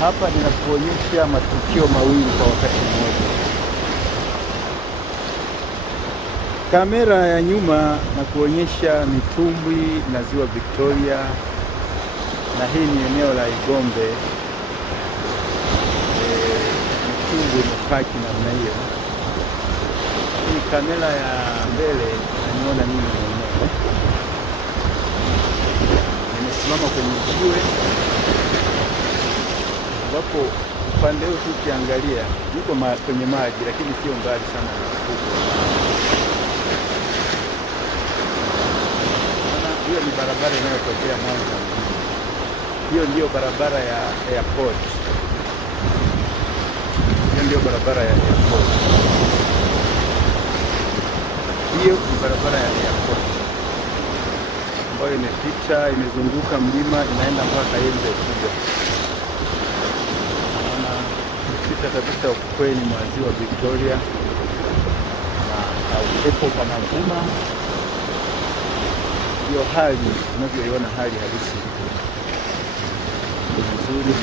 Hapa ninakuonyesha matukio mawili kwa wakati mmoja. Kamera ya nyuma na kuonyesha mitumbwi na ziwa Victoria, na hii ni eneo la Igombe. Mitumbwi imepaki namna hiyo. Hii kamera ya mbele naniona mimi mwenyewe. Nimesimama kwenye jiwe ambapo upande huu ukiangalia niko kwenye maji, lakini sio mbali sana na ufukwe. Hiyo ni barabara inayotokea Mwanza. Hiyo ndio barabara ya airport. Hiyo ndio barabara ya airport. Hiyo ni barabara ya airport ambayo imepita, imezunguka mlima, inaenda mpaka Embe kubwa. Naona imepita kabisa ufukweni mwa ziwa Victoria na upepo kama mvuma. Hiyo hali unavyoiona, hali halisi nzuri.